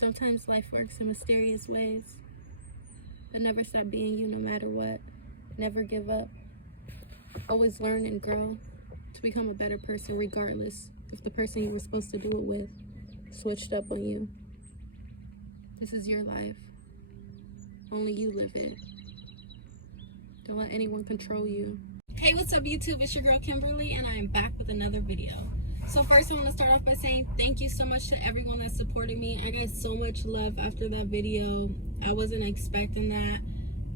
Sometimes life works in mysterious ways, but never stop being you no matter what. Never give up. Always learn and grow to become a better person regardless if the person you were supposed to do it with switched up on you. This is your life. Only you live it. Don't let anyone control you. Hey, what's up YouTube? It's your girl Kimberly and I am back with another video. So first I want to start off by saying thank you so much to everyone that supported me. I got so much love after that video. I wasn't expecting that.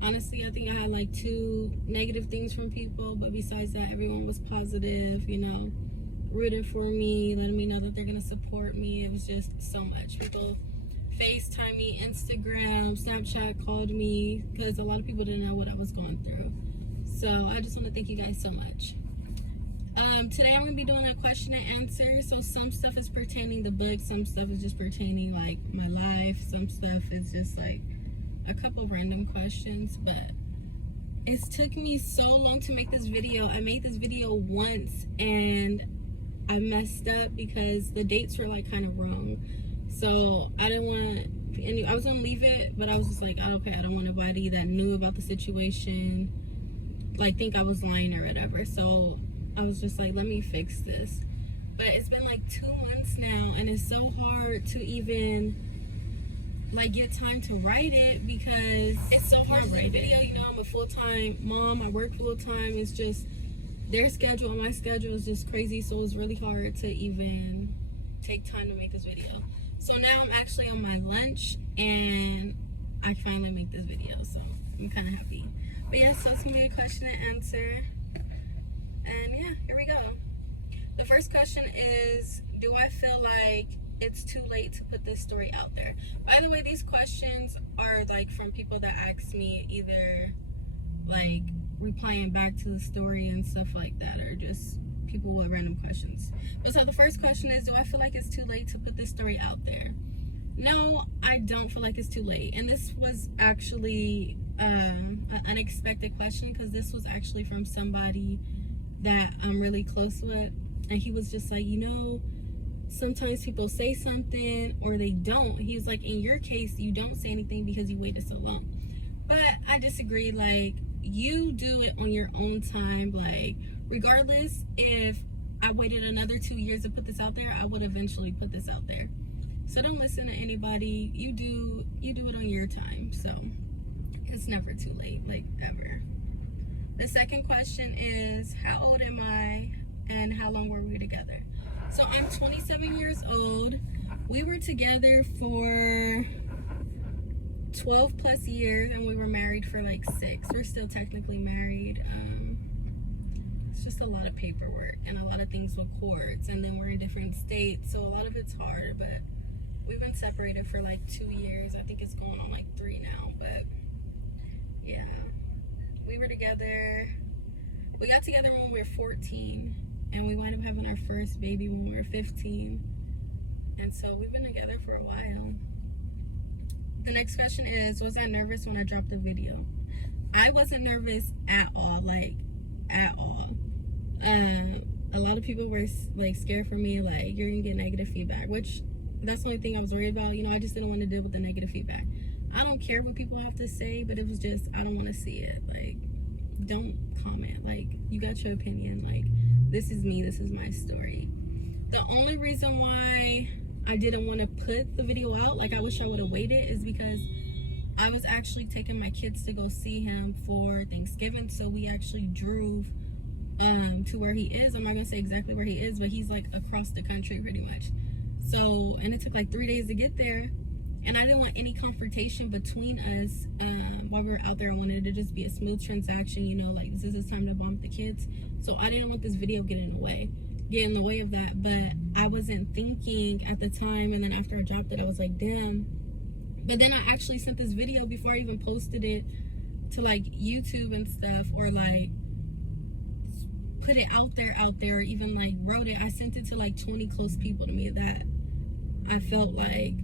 Honestly, I think I had like 2 negative things from people, but besides that, everyone was positive, you know, rooting for me, letting me know that they're going to support me. It was just so much. People FaceTime me, Instagram, Snapchat called me because a lot of people didn't know what I was going through. So I just want to thank you guys so much. Today I'm going to be doing a question and answer. So some stuff is pertaining to books, some stuff is just pertaining like my life, some stuff is just like a couple of random questions, but it's took me so long to make this video. I made this video once and I messed up because the dates were like kind of wrong. So I didn't want, I was gonna leave it, but I was just like, okay, I don't want nobody that knew about the situation like think I was lying or whatever. So I was just like, let me fix this. But it's been like 2 months now and it's so hard to even like get time to write it because it's so hard to write video. You know, I'm a full-time mom, I work full-time. It's just their schedule and my schedule is just crazy, so it's really hard to even take time to make this video. So now I'm actually on my lunch and I finally make this video, so I'm kind of happy. But yeah, so it's gonna be a question and answer, and yeah, here we go. The first question is, do I feel like it's too late to put this story out there? By the way, these questions are like from people that ask me, either like replying back to the story and stuff like that, or just people with random questions. But so the first question is, do I feel like it's too late to put this story out there? No, I don't feel like it's too late. And this was actually an unexpected question because this was actually from somebody that I'm really close with, and he was just like, you know, sometimes people say something or they don't. He was like, in your case, you don't say anything because you waited so long. But I disagree. Like, you do it on your own time. Like, regardless, if I waited another 2 years to put this out there, I would eventually put this out there. So don't listen to anybody. You do it on your time. So it's never too late, like ever. The second question is, how old am I and how long were we together? So I'm 27 years old. We were together for 12 plus years and we were married for like 6. We're still technically married. It's just a lot of paperwork and a lot of things with courts, and then we're in different states, so a lot of it's hard. But we've been separated for like 2 years. I think it's going on like 3 now, but yeah, we were together. We got together when we were 14 and we wound up having our first baby when we were 15, and so we've been together for a while. The next question is, was I nervous when I dropped the video? I wasn't nervous at all, like at all. A lot of people were like scared for me, like, you're gonna get negative feedback, which that's the only thing I was worried about. You know, I just didn't want to deal with the negative feedback. I don't care what people have to say, but it was just, I don't want to see it. Like, don't comment. Like, you got your opinion. Like, this is me, this is my story. The only reason why I didn't want to put the video out, like I wish I would have waited, is because I was actually taking my kids to go see him for Thanksgiving. So we actually drove to where he is. I'm not gonna say exactly where he is, but he's like across the country pretty much. So, and it took like 3 days to get there, and I didn't want any confrontation between us while we were out there. I wanted it to just be a smooth transaction, you know, like this is time to bond with the kids. So I didn't want this video get in the way of that. But I wasn't thinking at the time, and then after I dropped it, I was like, damn. But then I actually sent this video before I even posted it to like YouTube and stuff, or like put it out there, or even like wrote it. I sent it to like 20 close people to me that I felt like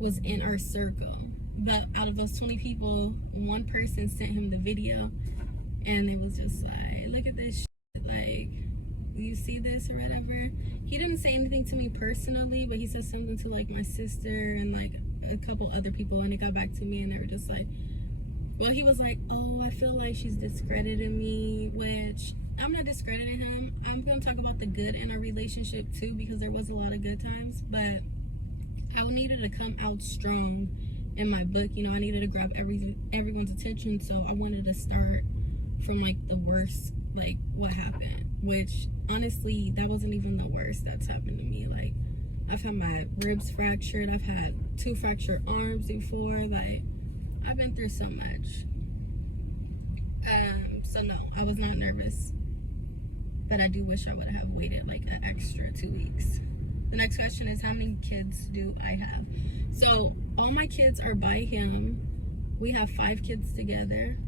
was in our circle. But out of those 20 people, 1 person sent him the video, and it was just like, look at this shit, like, you see this or whatever. He didn't say anything to me personally, but he said something to like my sister and like a couple other people, and it got back to me, and they were just like, well, he was like, oh, I feel like she's discrediting me, which I'm not discrediting him. I'm going to talk about the good in our relationship too, because there was a lot of good times, but I needed to come out strong in my book. You know, I needed to grab everyone's attention, so I wanted to start from like the worst, like what happened, which honestly, that wasn't even the worst that's happened to me. Like, I've had my ribs fractured, I've had 2 fractured arms before, like, I've been through so much. So no, I was not nervous, but I do wish I would have waited like an extra 2 weeks. The next question is, how many kids do I have? So all my kids are by him. We have 5 kids together.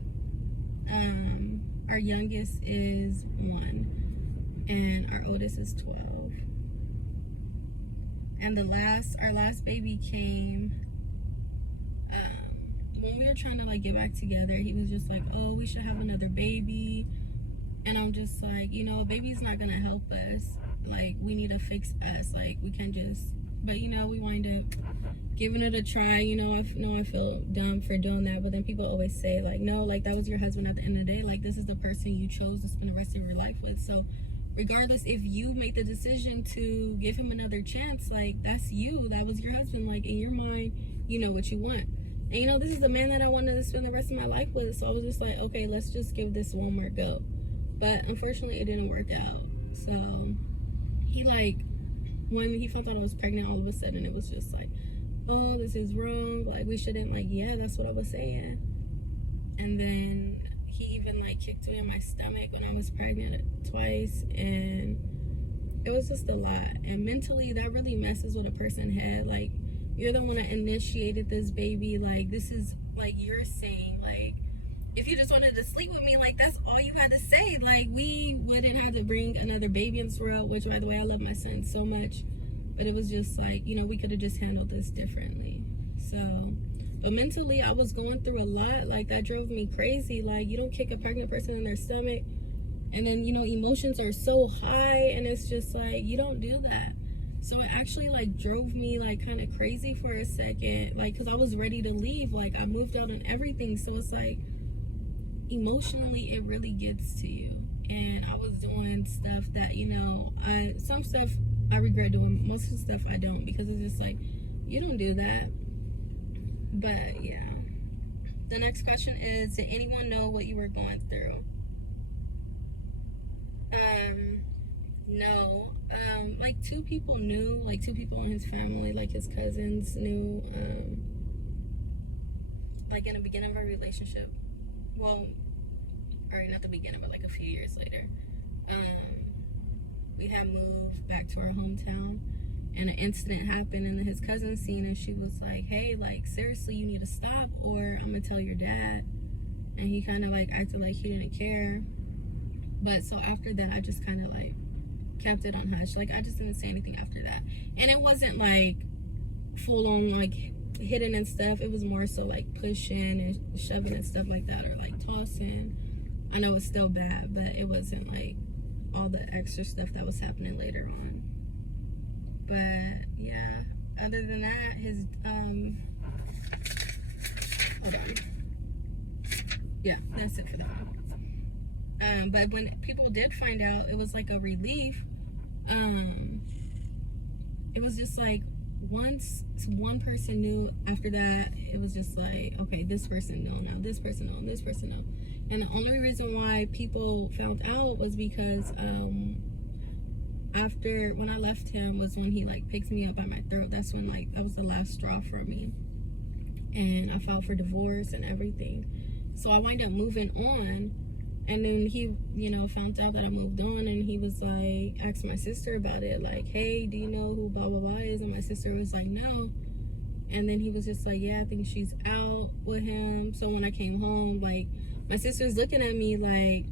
Our youngest is 1 and our oldest is 12. And our last baby came when we were trying to like get back together. He was just like, oh, we should have another baby. And I'm just like, you know, a baby's not gonna help us. Like, we need to fix us. Like, we can't just, but you know, we wind up giving it a try. You know, I feel dumb for doing that, but then people always say like, no, like that was your husband at the end of the day. Like, this is the person you chose to spend the rest of your life with. So regardless, if you make the decision to give him another chance, like, that's you, that was your husband. Like, in your mind, you know what you want. And you know, this is the man that I wanted to spend the rest of my life with. So I was just like, okay, let's just give this one more go. But unfortunately, it didn't work out. So he, like, when he found out I was pregnant, all of a sudden it was just like, oh, this is wrong. Like, we shouldn't, like, yeah, that's what I was saying. And then he even, like, kicked me in my stomach when I was pregnant twice. And it was just a lot. And mentally, that really messes with a person's head. Like, you're the one that initiated this baby. Like, this is, like, you're saying, like, if you just wanted to sleep with me, like, that's all you had to say. Like, we wouldn't have to bring another baby into the world, which, by the way, I love my son so much. But it was just like, you know, we could have just handled this differently. So, but mentally, I was going through a lot. Like, that drove me crazy. Like, you don't kick a pregnant person in their stomach. And then, you know, emotions are so high. And it's just like, you don't do that. So it actually, like, drove me, like, kind of crazy for a second. Like, because I was ready to leave. Like, I moved out and everything. So it's like, emotionally, it really gets to you. And I was doing stuff that, you know, some stuff I regret doing. Most of the stuff I don't, because it's just like, you don't do that. But yeah. The next question is, did anyone know what you were going through? No. Like 2 people knew, like 2 people in his family, like his cousins knew, like in the beginning of our relationship. Well, or not the beginning, but like a few years later. We had moved back to our hometown, and an incident happened, and his cousin seen, and she was like, hey, like, seriously, you need to stop, or I'm gonna tell your dad. And he kind of like acted like he didn't care. But so after that, I just kind of like kept it on hush. Like, I just didn't say anything after that. And it wasn't like full on like hitting and stuff. It was more so like pushing and shoving and stuff like that, or like tossing. I know it's still bad, but it wasn't like all the extra stuff that was happening later on. But yeah, other than that, his hold on. Yeah, that's it for that one. But when people did find out, it was like a relief. It was just like, once one person knew, after that, it was just like, okay, this person know now, this person know, this person know. And the only reason why people found out was because after, when I left him, was when he like picked me up by my throat. That's when, like, that was the last straw for me. And I filed for divorce and everything. So I wound up moving on. And then he, you know, found out that I moved on, and he was like, asked my sister about it, like, hey, do you know who blah, blah, blah is? And my sister was like, no. And then he was just like, yeah, I think she's out with him. So when I came home, like, my sister's looking at me like,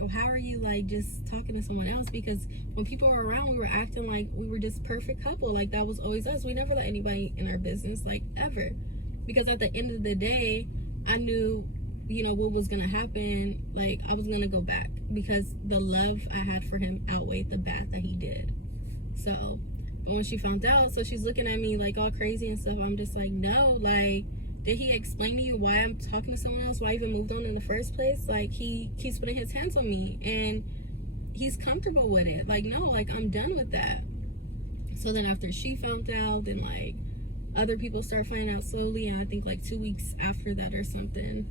oh, how are you, like, just talking to someone else? Because when people were around, we were acting like we were just perfect couple. Like, that was always us. We never let anybody in our business, like, ever. Because at the end of the day, I knew, you know, what was gonna happen. Like, I was gonna go back because the love I had for him outweighed the bad that he did. So But when she found out, so she's looking at me like all crazy and stuff. I'm just like, no, like, did he explain to you why I'm talking to someone else? Why I even moved on in the first place? Like, he keeps putting his hands on me and he's comfortable with it. Like, no, like, I'm done with that. So then after she found out, then like other people start finding out slowly, and I think like 2 weeks after that or something,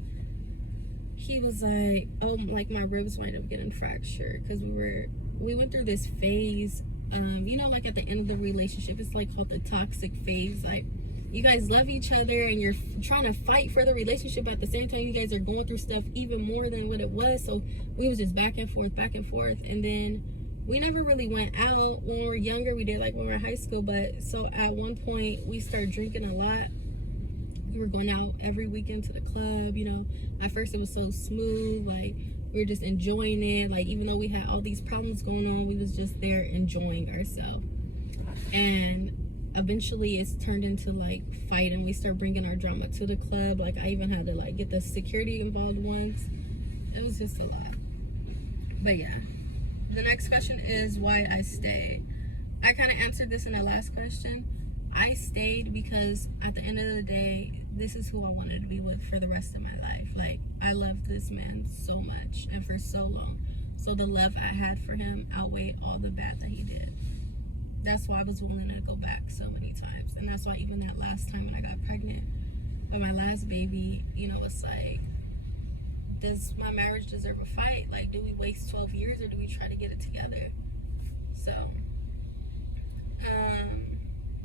he was like, oh, like my ribs wind up getting fractured because we went through this phase, you know, like at the end of the relationship, it's like called the toxic phase. Like, you guys love each other and you're trying to fight for the relationship, at the same time you guys are going through stuff even more than what it was. So we was just back and forth, and then we never really went out when we were younger. We did like when we were in high school, but so at one point we started drinking a lot. We were going out every weekend to the club, you know. At first it was so smooth, like we were just enjoying it. Like, even though we had all these problems going on, we was just there enjoying ourselves. And eventually it's turned into like fighting. We start bringing our drama to the club. Like, I even had to like get the security involved once. It was just a lot. But yeah, the next question is why I stayed. I kind of answered this in the last question. I stayed because at the end of the day, this is who I wanted to be with for the rest of my life. Like, I loved this man so much and for so long. So the love I had for him outweighed all the bad that he did. That's why I was willing to go back so many times. And that's why even that last time when I got pregnant by my last baby, you know, it's like, does my marriage deserve a fight? Like, do we waste 12 years or do we try to get it together? So,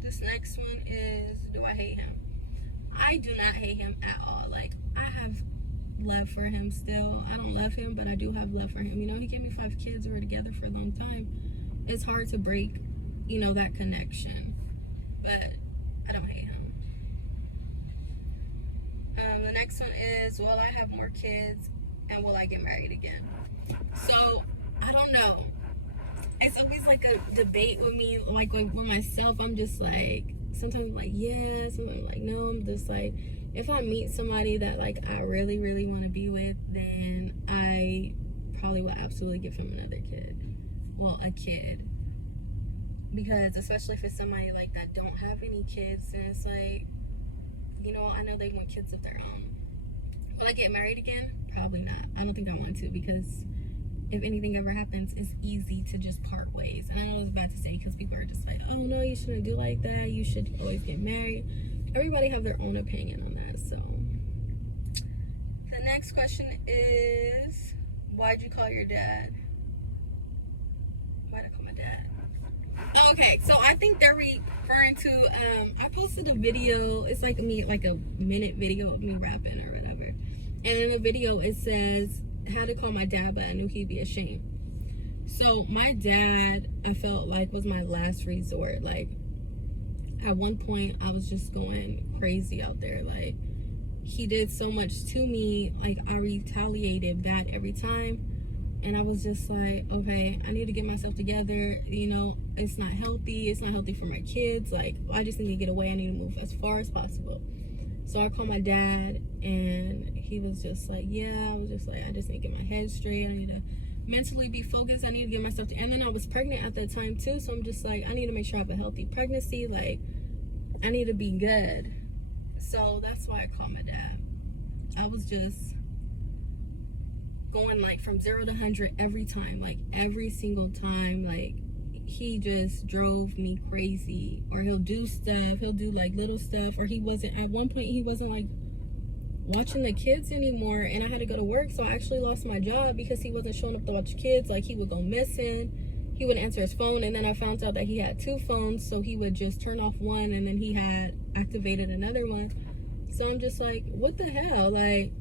this next one is, do I hate him? I do not hate him at all. Like, I have love for him still. I don't love him, but I do have love for him. You know, he gave me 5 kids. We were together for a long time. It's hard to break, you know, that connection. But I don't hate him. The next one is, will I have more kids and will I get married again? So, I don't know. It's always like a debate with me, like with myself. I'm just like, sometimes I'm like, yeah, sometimes I'm like, no. I'm just like, if I meet somebody that like I really, really want to be with, then I probably will absolutely give him another kid. Well, a kid. Because especially if it's somebody like that don't have any kids, and it's like, you know, I know they want kids of their own. Will I get married again? Probably not. I don't think I want to, because if anything ever happens, it's easy to just part ways. And I know it's bad to say because people are just like, oh no, you shouldn't do like that. You should always get married. Everybody have their own opinion on that. So the next question is, why'd you call your dad? Why'd I call my dad? Okay, so I think they're referring to, I posted a video. It's like me, like a minute video of me rapping or whatever. And in the video it says, how to call my dad, but I knew he'd be ashamed. So my dad, I felt like, was my last resort. Like, at one point I was just going crazy out there. Like, he did so much to me. Like, I retaliated that every time. And I was just like, okay, I need to get myself together. You know, it's not healthy. It's not healthy for my kids. Like, I just need to get away. I need to move as far as possible. So I called my dad, and he was just like, yeah. I was just like, I just need to get my head straight. I need to mentally be focused. I need to get myself to, and then I was pregnant at that time too. So I'm just like, I need to make sure I have a healthy pregnancy. Like, I need to be good. So that's why I called my dad. I was just going like from 0 to 100 every time, like every single time. Like, he just drove me crazy. Or he'll do stuff, he'll do like little stuff, or he wasn't, at one point he wasn't like watching the kids anymore, and I had to go to work. So I actually lost my job because he wasn't showing up to watch kids. Like, he would go missing, he wouldn't answer his phone, and then I found out that he had 2 phones. So he would just turn off one, and then he had activated another one. So I'm just like, what the hell? Like,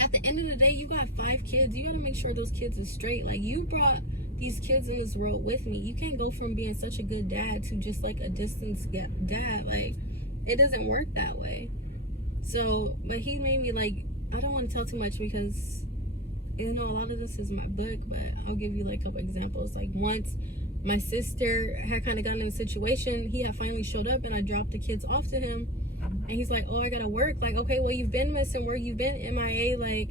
at the end of the day, you got 5 kids. You gotta make sure those kids are straight. Like, you brought these kids in this world with me. You can't go from being such a good dad to just like a distant dad. Like, it doesn't work that way. So, but he made me like, I don't want to tell too much because, you know, a lot of this is my book, but I'll give you like a couple examples. Like, once my sister had kind of gotten in a situation, he had finally showed up, and I dropped the kids off to him, and he's like, oh, I gotta work. Like, okay, well, you've been missing, where you've been MIA. Like,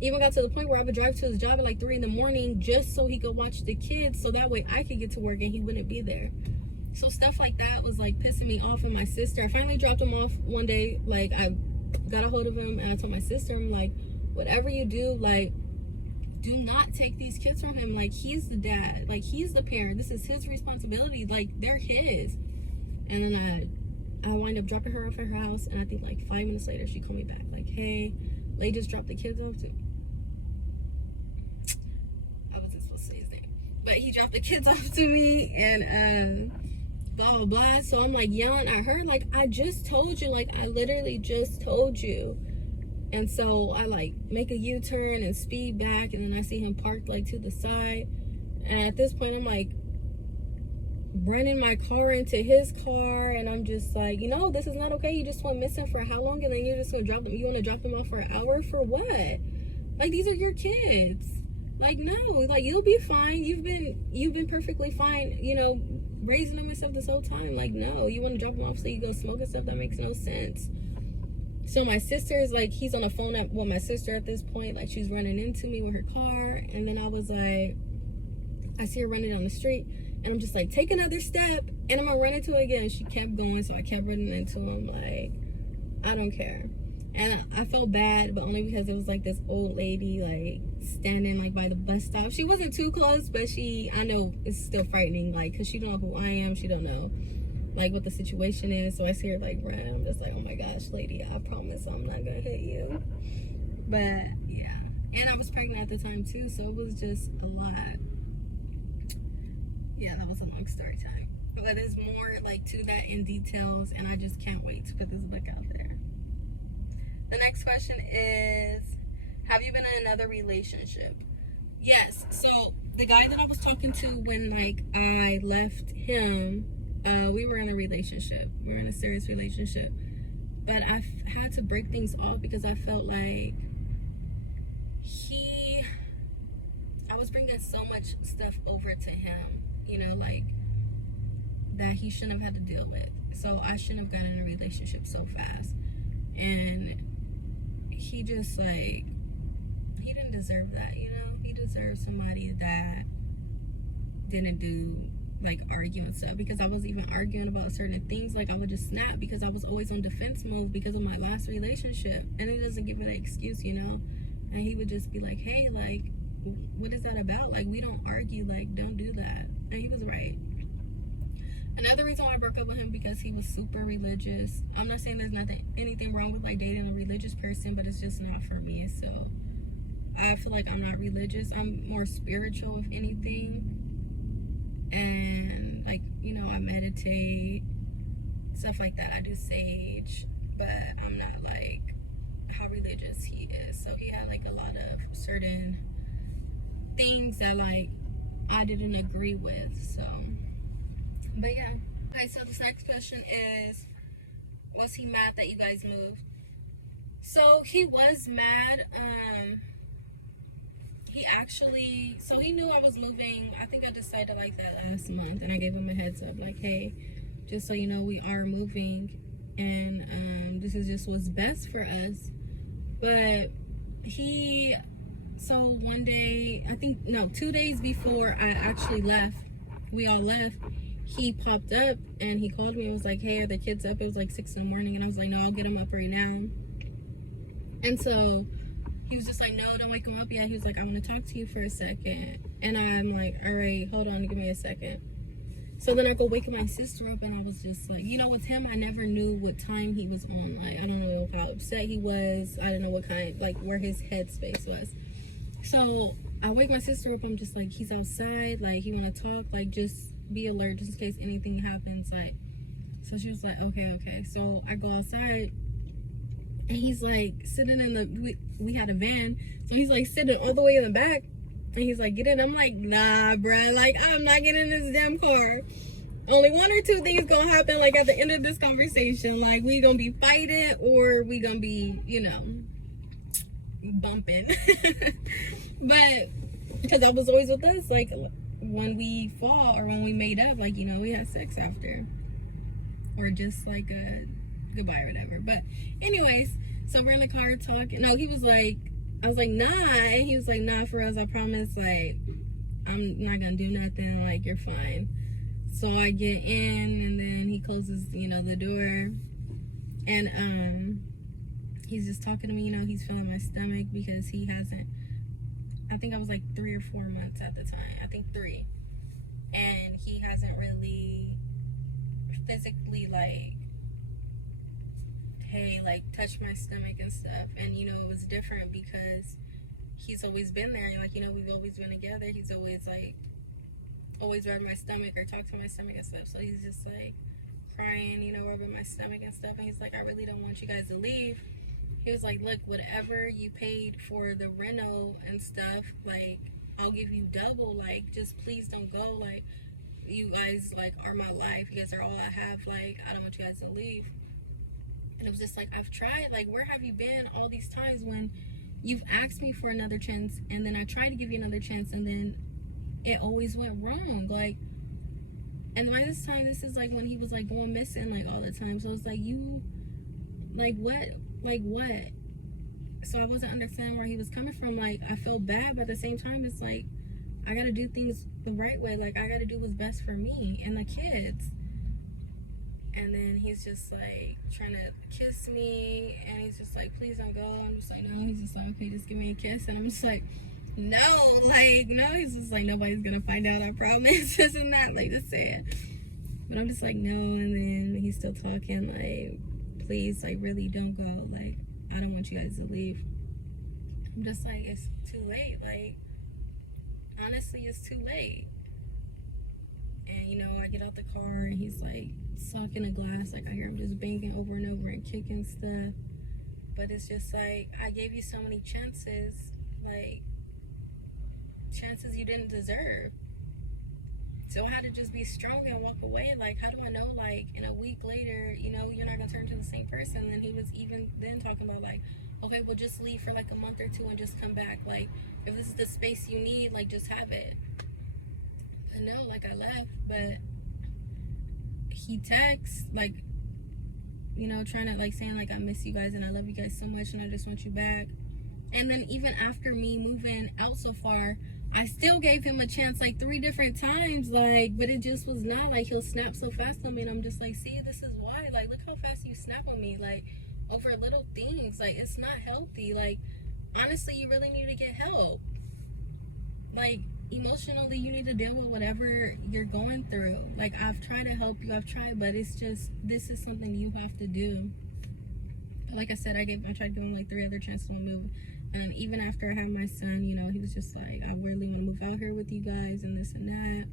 even got to the point where I would drive to his job at like 3 in the morning just so he could watch the kids, so that way I could get to work and he wouldn't be there. So stuff like that was like pissing me off. And my sister, I finally dropped him off one day. Like, I got a hold of him and I told my sister, I'm like, whatever you do, like, do not take these kids from him. Like, he's the dad, like, he's the parent, this is his responsibility, like, they're his. And then I wind up dropping her off at her house, and I think like 5 minutes later she called me back like, hey, they just dropped the kids off to, I wasn't supposed to say his name, but he dropped the kids off to me, and blah blah blah. So I'm like yelling at her, like, I just told you, like, I literally just told you. And so I like make a U-turn and speed back, and then I see him parked like to the side, and at this point I'm like running my car into his car, and I'm just like, you know, this is not okay. You just went missing for how long, and then you're just gonna drop them, you want to drop them off for an hour for what? Like, these are your kids. Like, no, like, you'll be fine. You've been perfectly fine, you know, raising them and stuff this whole time. Like, no, you want to drop them off so you go smoke and stuff? That makes no sense. So my sister's like, he's on the phone with my sister at this point, like, she's running into me with her car, and then I was like, I see her running down the street, and I'm just like, take another step, and I'm gonna run into her again. She kept going, so I kept running into him. Like, I don't care. And I felt bad, but only because it was like this old lady, like, standing like by the bus stop. She wasn't too close, but I know it's still frightening, like, because she don't know who I am. She don't know like what the situation is. So I see her like run. I'm just like, oh my gosh, lady, I promise I'm not gonna hit you. But yeah, and I was pregnant at the time too, so it was just a lot. Yeah, that was a long story time, but there's more like to that in details, and I just can't wait to put this book out there. The next question is, have you been in another relationship? Yes. So the guy that I was talking to when like I left him, we were in a relationship. We were in a serious relationship, but I had to break things off because I felt like I was bringing so much stuff over to him, you know, like, that he shouldn't have had to deal with. So I shouldn't have gotten in a relationship so fast. And he just, like, he didn't deserve that, you know? He deserved somebody that didn't do, like, argue and stuff. Because I was even arguing about certain things. Like, I would just snap because I was always on defense mode because of my last relationship. And he doesn't give me that excuse, you know? And he would just be like, hey, like, what is that about? Like, we don't argue, like, don't do that. And he was right. Another reason why I broke up with him, because he was super religious. I'm not saying there's anything wrong with like dating a religious person, but it's just not for me. So I feel like I'm not religious. I'm more spiritual, if anything. And like, you know, I meditate, stuff like that. I do sage, but I'm not like how religious he is. So he had like a lot of certain things that like I didn't agree with. So, but yeah. Okay, so this next question is, was he mad that you guys moved? So he was mad. He knew I was moving. I think I decided like that last month, and I gave him a heads up, like, hey, just so you know, we are moving, and this is just what's best for us. But so one day, 2 days before I actually left, we all left, he popped up and he called me and was like, hey, are the kids up? It was like 6 in the morning, and I was like, no, I'll get them up right now. And so he was just like, no, don't wake them up yet. He was like, I want to talk to you for a second. And I'm like, all right, hold on, give me a second. So then I go wake my sister up, and I was just like, you know, with him, I never knew what time he was on. Like, I don't know how upset he was. I don't know what kind, like, where his headspace was. So I wake my sister up. I'm just like, he's outside. Like, he want to talk. Like, just be alert just in case anything happens. Like, so she was like, okay. So I go outside, and he's like sitting in we had a van. So he's like sitting all the way in the back. And he's like, get in. I'm like, nah, bruh. Like, I'm not getting in this damn car. Only one or two things gonna happen, like, at the end of this conversation. Like, we gonna be fighting, or we gonna be, you know, bumping. But, because I was always with us, like, when we fought or when we made up, like, you know, we had sex after. Or just, like, a goodbye or whatever. But, anyways, so we're in the car talking. No, he was like, I was like, nah. And he was like, nah, for us, I promise, like, I'm not gonna do nothing, like, you're fine. So I get in, and then he closes, the door. And he's just talking to me, he's feeling my stomach because he hasn't, I think I was like 3 or 4 months at the time. I think 3. And he hasn't really physically, touched my stomach and stuff. And, it was different because he's always been there. We've always been together. He's always rubbed my stomach or talked to my stomach and stuff. So he's just, crying, rubbing my stomach and stuff. And he's like, I really don't want you guys to leave. He was like, look, whatever you paid for the reno and stuff, I'll give you double. Just please don't go. You guys, are my life. You guys are all I have. I don't want you guys to leave. And it was just I've tried. Where have you been all these times when you've asked me for another chance, and then I tried to give you another chance, and then it always went wrong. And by this time, this is when he was going missing all the time. So it's you, what? So I wasn't understanding where he was coming from. I felt bad, but at the same time, it's I gotta do things the right way. I gotta do what's best for me and the kids. And then he's just trying to kiss me, and he's just please don't go. I'm just no. He's just okay, just give me a kiss. And I'm just no, no. He's just nobody's gonna find out, I promise. This and that, just say it. But I'm just no. And then he's still talking, please, really don't go. I don't want you guys to leave. I'm just it's too late. Honestly, it's too late. And I get out the car, and he's sucking a glass. I hear him just banging over and over and kicking stuff. But it's just I gave you so many chances, chances you didn't deserve. So I had to just be strong and walk away. How do I know, in a week later, you're not gonna turn into the same person? And he was even then talking about okay, well, just leave for a month or 2 and just come back. If this is the space you need, just have it. But no, I left, but he texts, trying to, saying, I miss you guys and I love you guys so much and I just want you back. And then even after me moving out so far, I still gave him a chance 3 different times, but it just was not, he'll snap so fast on me, and I'm just see, this is why, look how fast you snap on me, over little things, it's not healthy. Honestly, you really need to get help. Emotionally, you need to deal with whatever you're going through. I've tried to help you, but it's just, this is something you have to do. Like I said, I tried to give him 3 other chances to move. And even after I had my son, he was just I really want to move out here with you guys and this and that.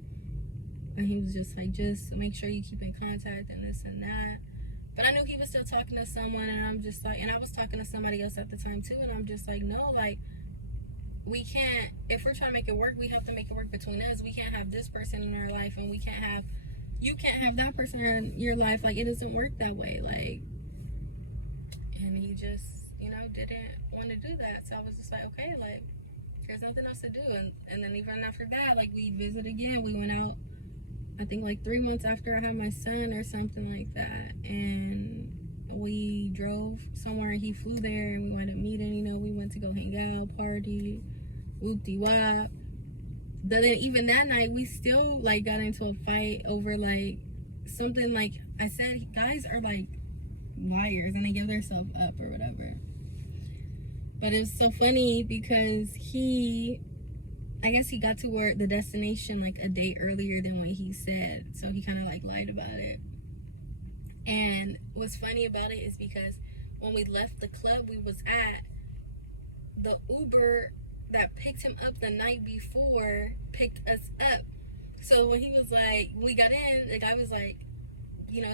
And he was just just make sure you keep in contact and this and that. But I knew he was still talking to someone, and I'm just and I was talking to somebody else at the time too, and I'm just no, we can't, if we're trying to make it work, we have to make it work between us. We can't have this person in our life, and you can't have that person in your life. It doesn't work that way. And he just, didn't want to do that. So I was just okay, there's nothing else to do. And then even after that, we visited again. We went out, I think 3 months after I had my son or something like that. And we drove somewhere, and he flew there, and we went to meeting, we went to go hang out, party, whoop-de-wop. But then even that night, we still got into a fight over something. I said, guys are liars and they give themselves up or whatever. But it was so funny because I guess he got to the destination a day earlier than what he said. So he kind of lied about it. And what's funny about it is because when we left the club we was at, the Uber that picked him up the night before picked us up. So when he was we got in, the guy was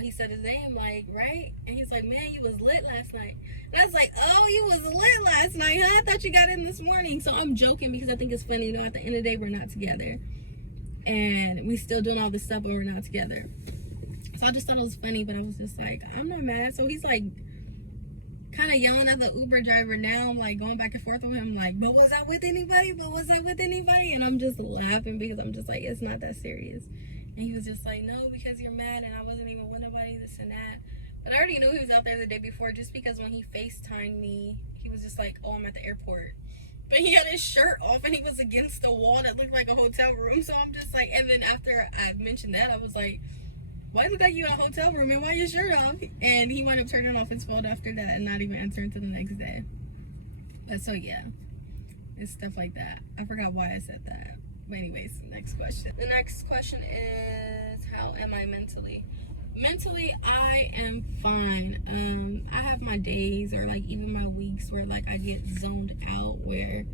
he said his name, right? And he's man, you was lit last night. And I was oh, you was lit last night, huh? I thought you got in this morning. So I'm joking because I think it's funny, at the end of the day, we're not together. And we still doing all this stuff, but we're not together. So I just thought it was funny, but I was just I'm not mad. So he's kind of yelling at the Uber driver now. I'm going back and forth with him, but was I with anybody? And I'm just laughing because I'm just it's not that serious. And he was just no, because you're mad and I wasn't even with nobody, this and that. But I already knew he was out there the day before, just because when he FaceTimed me, he was just oh, I'm at the airport. But he had his shirt off and he was against the wall that looked like a hotel room. So I'm just like, and then after I mentioned that, I was like, why look like you in a hotel room and why your shirt off? And he wound up turning off his phone after that and not even answering until the next day. But so yeah, it's stuff like that. I forgot why I said that. But anyways, next question. The next question is, how am I mentally? Mentally, I am fine. I have my days or like even my weeks where like I get zoned out, where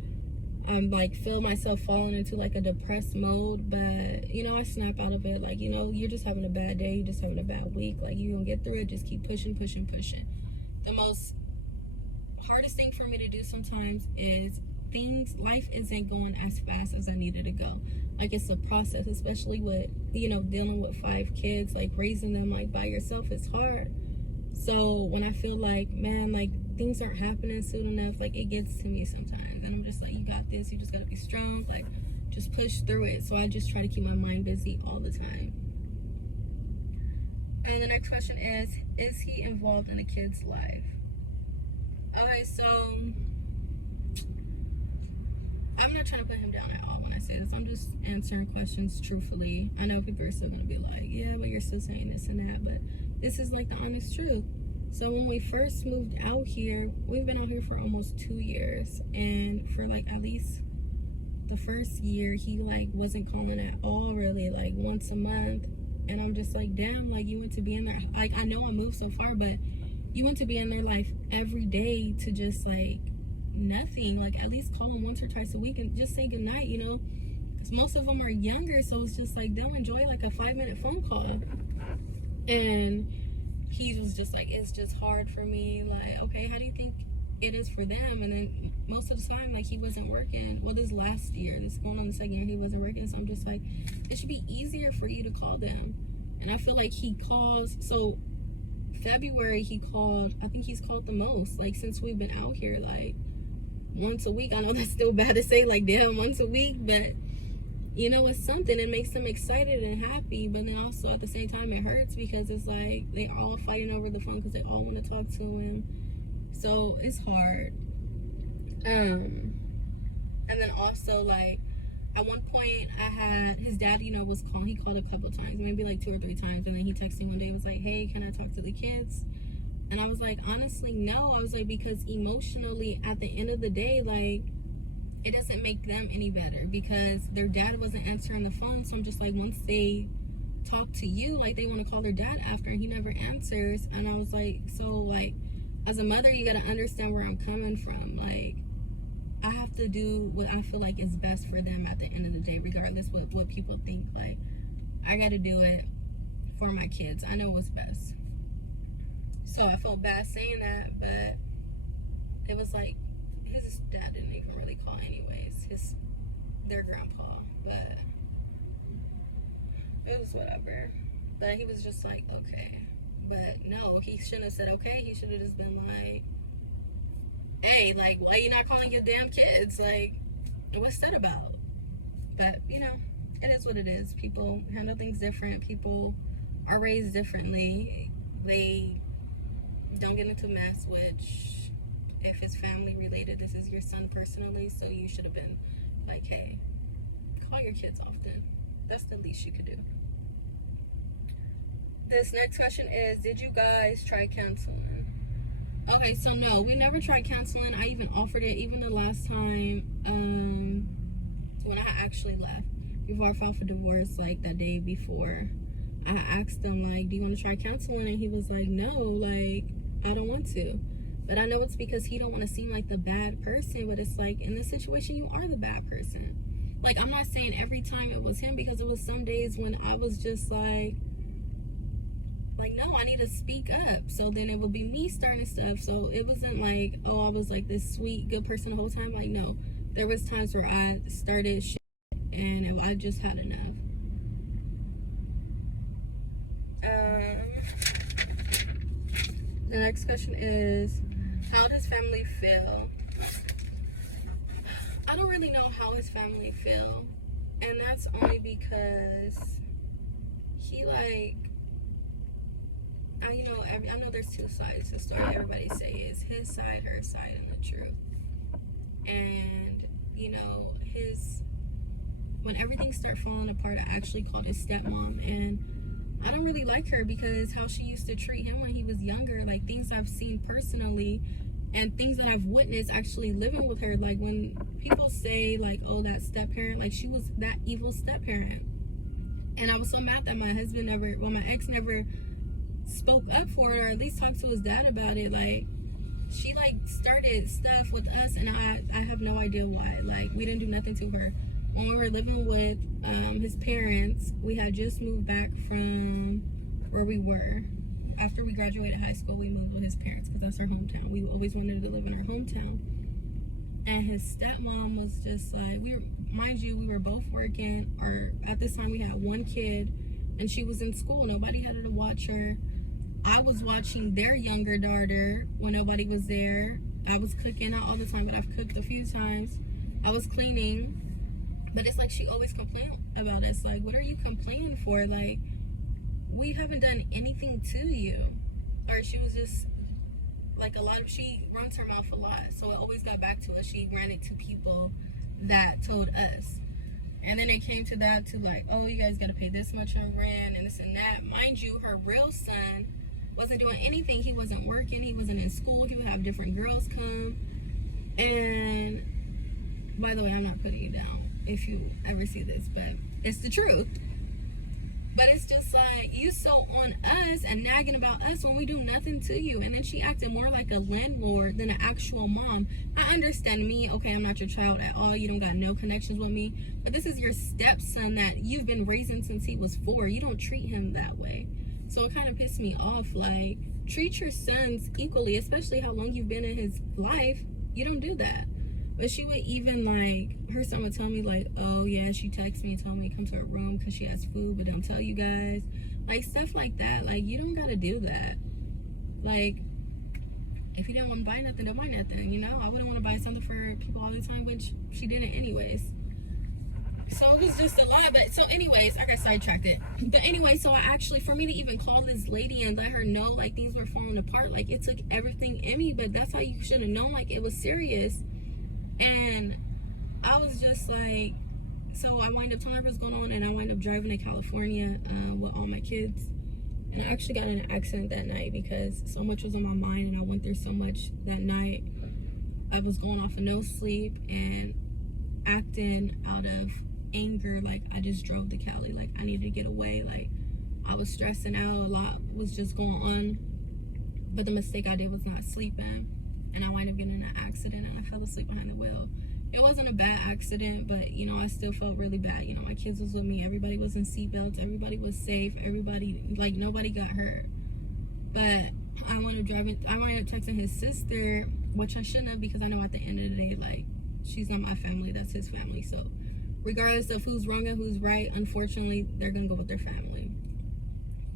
I'm like feel myself falling into like a depressed mode, but you know, I snap out of it. Like, you know, you're just having a bad day, you're just having a bad week, like you're gonna get through it. Just keep pushing. The most hardest thing for me to do sometimes is life isn't going as fast as I needed to go. Like, it's a process, especially with, you know, dealing with 5 kids, like raising them like by yourself is hard. So when I feel like, man, like things aren't happening soon enough, like it gets to me sometimes, and I'm just like, you got this, you just gotta be strong, like just push through it. So I just try to keep my mind busy all the time. And the next question is he involved in a kid's life? Okay, so I'm not trying to put him down at all when I say this. I'm just answering questions truthfully. I know people are still going to be like, yeah, but you're still saying this and that. But this is like the honest truth. So when we first moved out here, we've been out here for almost 2 years. And for like at least the first year, he like wasn't calling at all really, like once a month. And I'm just like, damn, like you went to be in there. Like, I know I moved so far, but you went to be in their life every day to just like nothing. Like, at least call them once or twice a week and just say goodnight, you know, because most of them are younger, so it's just like they'll enjoy like a 5-minute phone call. And he was just like, it's just hard for me. Like, okay, how do you think it is for them? And then most of the time, like, he wasn't working. Well, this last year, this going on the second year, he wasn't working. So I'm just like, it should be easier for you to call them. And I feel like he calls. So February, he called, I think he's called the most, like, since we've been out here, like once a week. I know that's still bad to say, like, damn, once a week, but you know, it's something. It makes them excited and happy, but then also at the same time it hurts because it's like they all fighting over the phone because they all want to talk to him. So it's hard. And then also, like, at one point I had his dad, you know, was calling. He called a couple times, maybe like 2 or 3 times, and then he texted me one day and was like, hey, can I talk to the kids? And I was like, honestly, no. I was like, because emotionally, at the end of the day, like, it doesn't make them any better because their dad wasn't answering the phone. So I'm just like, once they talk to you, like, they want to call their dad after, and he never answers. And I was like, so, like, as a mother, you got to understand where I'm coming from. Like, I have to do what I feel like is best for them at the end of the day, regardless what people think. Like, I got to do it for my kids. I know what's best. So I felt bad saying that, but it was like, his dad didn't even really call anyways, their grandpa, but it was whatever. But he was just like, okay. But no, he shouldn't have said okay. He should have just been like, hey, like, why you not calling your damn kids? Like, what's that about? But, you know, it is what it is. People handle things different. People are raised differently. They don't get into mess, which, if it's family related, this is your son personally, so you should have been like, hey, call your kids often. That's the least you could do. This next question is, did you guys try counseling? Okay, so no, we never tried counseling. I even offered it, even the last time when I actually left, before I filed for divorce, like the day before. I asked him, like, do you want to try counseling? And he was like, no, like, I don't want to. But I know it's because he don't want to seem like the bad person, but it's like, in this situation, you are the bad person. Like, I'm not saying every time it was him, because it was some days when I was just like, no, I need to speak up. So then it would be me starting stuff. So it wasn't like, oh, I was like this sweet, good person the whole time. Like, no, there was times where I started shit and I just had enough. The next question is, how does family feel? I don't really know how his family feel, and that's only because he, like, you know, I know there's 2 sides to the story. Everybody say is his side, her side, and the truth. And, you know, when everything started falling apart, I actually called his stepmom, and I don't really like her because how she used to treat him when he was younger, like things I've seen personally and things that I've witnessed actually living with her. Like when people say like, oh, that step parent, like she was that evil step parent. And I was so mad that my ex never spoke up for it, or at least talked to his dad about it. Like she like started stuff with us, and I have no idea why. Like we didn't do nothing to her. When we were living with his parents, we had just moved back from where we were. After we graduated high school, we moved with his parents because that's our hometown. We always wanted to live in our hometown. And his stepmom was just like, mind you, we were both working, or at this time we had one kid, and she was in school. Nobody had to watch her. I was watching their younger daughter when nobody was there. I was cooking, not all the time, but I've cooked a few times. I was cleaning. But it's like she always complained about us. Like, what are you complaining for? Like, we haven't done anything to you. Or she was just, like, she runs her mouth a lot. So it always got back to us. She ran it to people that told us. And then it came to that, to like, oh, you guys got to pay this much on rent and this and that. Mind you, her real son wasn't doing anything. He wasn't working. He wasn't in school. He would have different girls come. And, by the way, I'm not putting you down if you ever see this, but it's the truth. But it's just like, you so on us and nagging about us when we do nothing to you. And then she acted more like a landlord than an actual mom. I understand me, okay, I'm not your child at all, you don't got no connections with me, but this is your stepson that you've been raising since he was 4. You don't treat him that way. So it kind of pissed me off. Like, treat your sons equally, especially how long you've been in his life. You don't do that. But she would even, like, her son would tell me, like, oh, yeah, she texts me and tell me to come to her room because she has food, but don't tell you guys. Like, stuff like that. Like, you don't got to do that. Like, if you didn't want to buy nothing, don't buy nothing, you know? I wouldn't want to buy something for people all the time, which she didn't anyways. So it was just a lot. But, so anyways, I got sidetracked it. But anyway, so I actually, for me to even call this lady and let her know, like, things were falling apart, like, it took everything in me. But that's how you should have known, like, it was serious. And I was just like, so I wind up telling her what's going on, and I wind up driving to California with all my kids. And I actually got in an accident that night because so much was on my mind, and I went through so much that night. I was going off of no sleep and acting out of anger, like I just drove to Cali, like I needed to get away, like I was stressing out, a lot was just going on. But the mistake I did was not sleeping, and I wound up getting in an accident, and I fell asleep behind the wheel. It wasn't a bad accident, but, you know, I still felt really bad. You know, my kids was with me. Everybody was in seatbelts. Everybody was safe. Everybody, like, nobody got hurt. But I wound up texting his sister, which I shouldn't have, because I know at the end of the day, like, she's not my family. That's his family. So regardless of who's wrong and who's right, unfortunately, they're going to go with their family.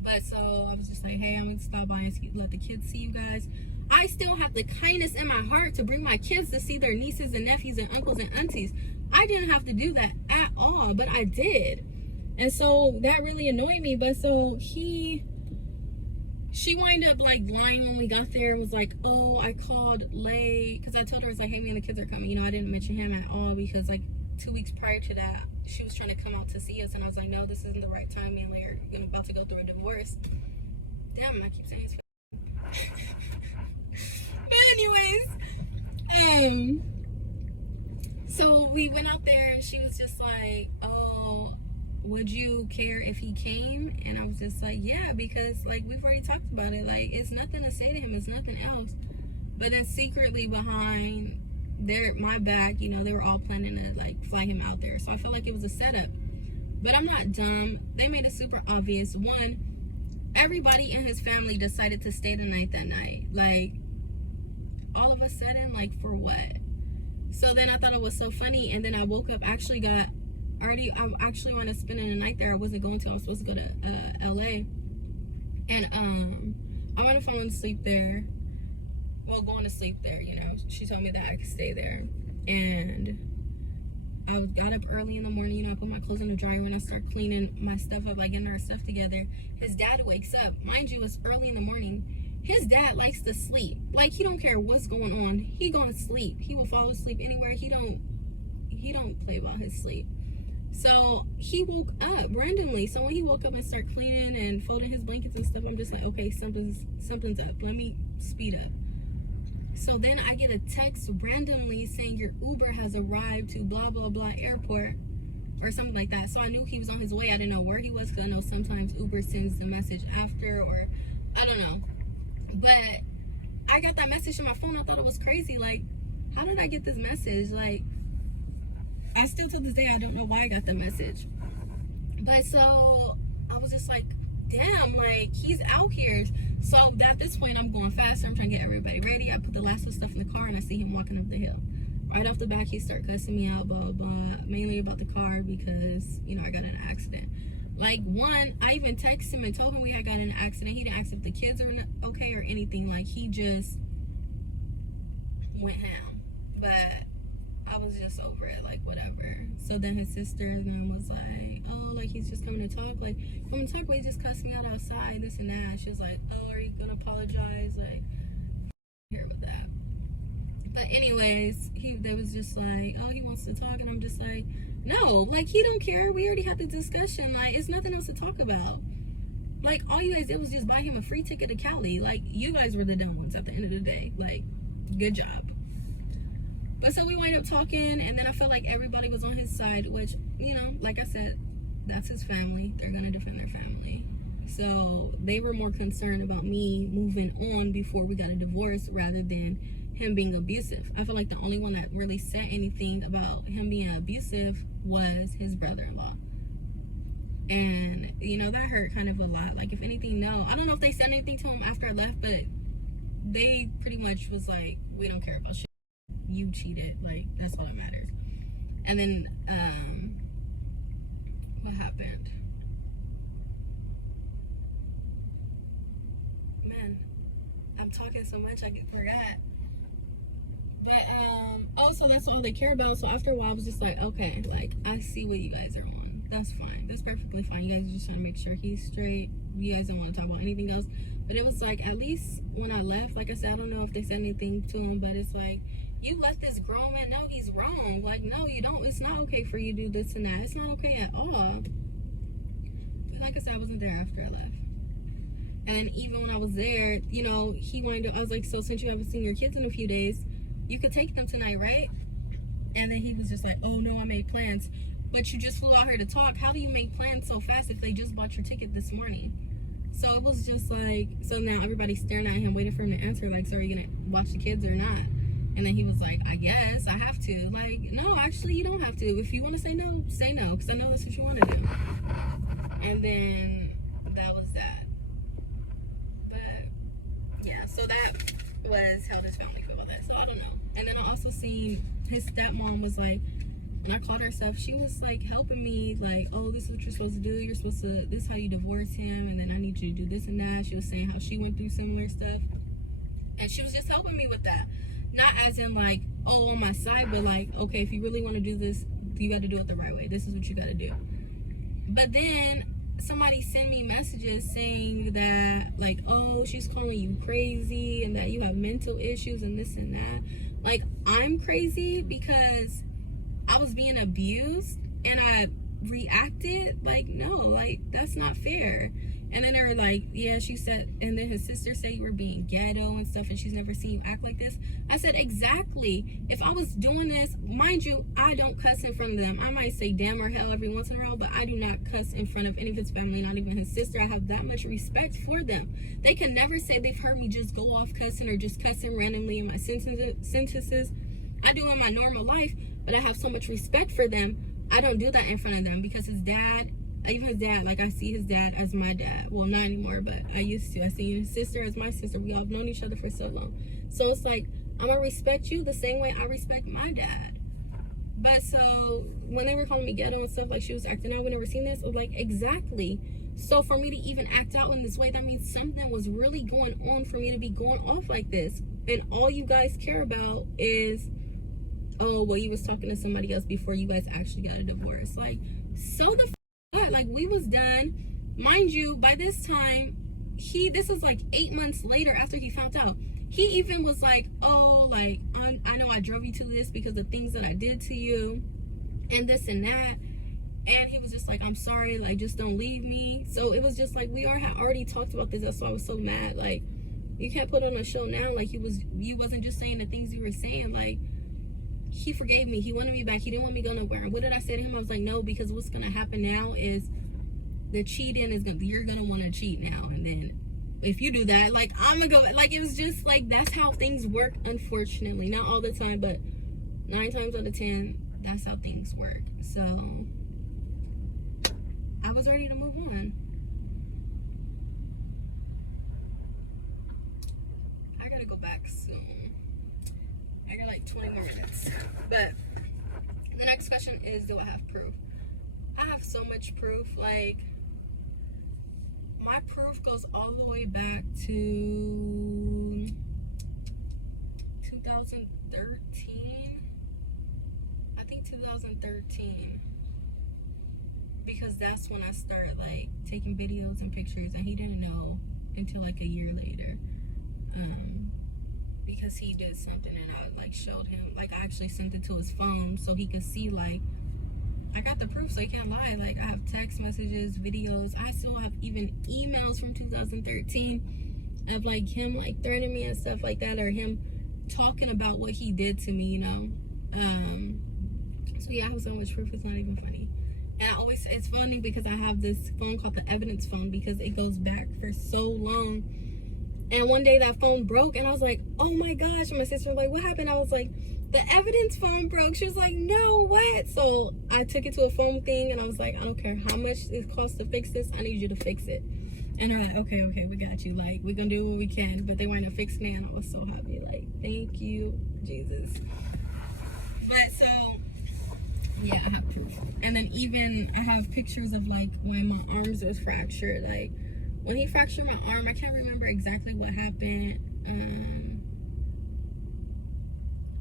But so I was just like, hey, I'm going to stop by and let the kids see you guys. I still have the kindness in my heart to bring my kids to see their nieces and nephews and uncles and aunties. I didn't have to do that at all, but I did. And so that really annoyed me. But so she wound up like lying when we got there and was like, oh, I called late. Because I told her, I was like, hey, me and the kids are coming. You know, I didn't mention him at all because like 2 weeks prior to that, she was trying to come out to see us. And I was like, no, this isn't the right time. Me and Leigh are about to go through a divorce. Damn, I keep saying his But anyways, so we went out there and she was just like, oh, would you care if he came? And I was just like, yeah, because like we've already talked about it. Like it's nothing to say to him, it's nothing else. But then secretly behind my back, you know, they were all planning to like fly him out there. So I felt like it was a setup. But I'm not dumb. They made it super obvious. One, everybody in his family decided to stay the night that night. Like all of a sudden, like for what? So then I thought it was so funny, and then I woke up, I actually want to spend the night there. I wasn't going to. I was supposed to go to LA, and I wound up falling asleep there. Well, going to sleep there, you know. She told me that I could stay there, and I got up early in the morning. You know, I put my clothes in the dryer and I start cleaning my stuff up, like getting our stuff together. His dad wakes up, mind you, it's early in the morning. His dad likes to sleep. Like, he don't care what's going on. He gonna sleep. He will fall asleep anywhere. He don't play about his sleep. So he woke up randomly. So when he woke up and started cleaning and folding his blankets and stuff, I'm just like, okay, something's up. Let me speed up. So then I get a text randomly saying your Uber has arrived to blah blah blah airport or something like that. So I knew he was on his way. I didn't know where he was, because I know sometimes Uber sends the message after, or I don't know. But I got that message on my phone. I thought it was crazy. Like, how did I get this message? Like, I still to this day I don't know why I got the message. But so I was just like, damn, like, he's out here. So at this point I'm going faster. I'm trying to get everybody ready. I put the last of stuff in the car and I see him walking up the hill. Right off the back he started cussing me out, blah blah blah, mainly about the car, because, you know, I got in an accident. Like, one, I even texted him and told him we had got in an accident. He didn't ask if the kids are okay or anything. Like, he just went ham. But I was just over it, like, whatever. So then his sister then was like, oh, like, he's just coming to talk. Like, coming to talk, but he just cussed me out outside, this and that. She was like, oh, are you gonna apologize? Like, here with that. But anyways, they was just like, oh, he wants to talk, and I'm just like, no, like, he don't care. We already had the discussion. Like, it's nothing else to talk about. Like, all you guys did was just buy him a free ticket to Cali. Like, you guys were the dumb ones at the end of the day. Like, good job. But so we wind up talking, and then I felt like everybody was on his side, which, you know, like I said, that's his family. They're gonna defend their family. So they were more concerned about me moving on before we got a divorce rather than him being abusive. I feel like the only one that really said anything about him being abusive was his brother-in-law. And, you know, that hurt kind of a lot. Like, if anything, no. I don't know if they said anything to him after I left, but they pretty much was like, we don't care about shit. You cheated. Like, that's all that matters. And then, what happened? Man, I'm talking so much I forgot. But oh, so that's all they care about. So after a while I was just like, okay, like, I see what you guys are on. That's fine. That's perfectly fine. You guys are just trying to make sure he's straight. You guys don't want to talk about anything else. But it was like, at least when I left, like I said, I don't know if they said anything to him, but it's like, you let this grown man know he's wrong. Like, no, you don't. It's not okay for you to do this and that. It's not okay at all. But like I said, I wasn't there after I left. And then even when I was there, you know, he wanted to, I was like, so since you haven't seen your kids in a few days, you could take them tonight, right? And then he was just like, oh no, I made plans. But you just flew out here to talk. How do you make plans so fast if they just bought your ticket this morning? So it was just like, so now everybody's staring at him, waiting for him to answer, like, so are you gonna watch the kids or not? And then he was like, I guess I have to. Like, no, actually you don't have to. If you want to say no, say no, because I know that's what you want to do. And then that was that. But yeah, so that was how this family feel with it. So I don't know. And then I also seen his stepmom was like, and I called her stuff, she was like helping me, like, oh, this is what you're supposed to do. You're supposed to, this is how you divorce him, and then I need you to do this and that. She was saying how she went through similar stuff. And she was just helping me with that. Not as in like, oh, on my side, but like, okay, if you really want to do this, you got to do it the right way. This is what you got to do. But then somebody sent me messages saying that, like, oh, she's calling you crazy and that you have mental issues and this and that. Like, I'm crazy because I was being abused and I reacted? Like, no, like, that's not fair. And then they were like, yeah, she said, and then his sister said you were being ghetto and stuff and she's never seen you act like this. I said, exactly. If I was doing this, mind you, I don't cuss in front of them. I might say damn or hell every once in a while, but I do not cuss in front of any of his family, not even his sister. I have that much respect for them. They can never say they've heard me just go off cussing or just cussing randomly in my sentences. I do in my normal life, but I have so much respect for them. I don't do that in front of them because his dad, even his dad, like, I see his dad as my dad. Well, not anymore, but I used to. I see his sister as my sister. We all have known each other for so long. So it's like, I'm going to respect you the same way I respect my dad. But so when they were calling me ghetto and stuff, like she was acting out, we never seen this. I was like, exactly. So for me to even act out in this way, that means something was really going on for me to be going off like this. And all you guys care about is, oh, well, you was talking to somebody else before you guys actually got a divorce. Like, so the what? Like, we was done. Mind you, by this time, this was like 8 months later after he found out. He even was like, oh, like, I know I drove you to this because of things that I did to you and this and that. And he was just like, I'm sorry, like, just don't leave me. So it was just like, we had already talked about this. That's why I was so mad. Like, you can't put on a show now. Like, you wasn't just saying the things you were saying. Like, he forgave me. He wanted me back. He didn't want me to go nowhere. And what did I say to him? I was like, no, because what's going to happen now is the cheating is you're going to want to cheat now. And then if you do that, like, I'm going to go, like, it was just like, that's how things work, unfortunately. Not all the time, but 9 times out of 10, that's how things work. So I was ready to move on. I gotta go back soon. I got like 20 more minutes. But the next question is, do I have proof? I have so much proof. Like, my proof goes all the way back to 2013. I think 2013. Because that's when I started like taking videos and pictures, and he didn't know until like a year later. Because he did something and I like showed him, like I actually sent it to his phone so he could see, like, I got the proof, so I can't lie. Like, I have text messages, videos. I still have even emails from 2013 of like him like threatening me and stuff like that, or him talking about what he did to me, you know. So yeah, I have so much proof, it's not even funny. And it's funny because I have this phone called the evidence phone because it goes back for so long. And one day that phone broke and I was like, oh my gosh. And my sister was like, what happened? I was like, the evidence phone broke. She was like, no, what? So I took it to a phone thing and I was like, I don't care how much it costs to fix this. I need you to fix it. And they're like, okay, we got you. Like, we're going to do what we can. But they weren't fixing it. And I was so happy. Like, thank you, Jesus. But so, yeah, I have proof. And then even I have pictures of like when my arms was fractured. Like, when he fractured my arm, I can't remember exactly what happened.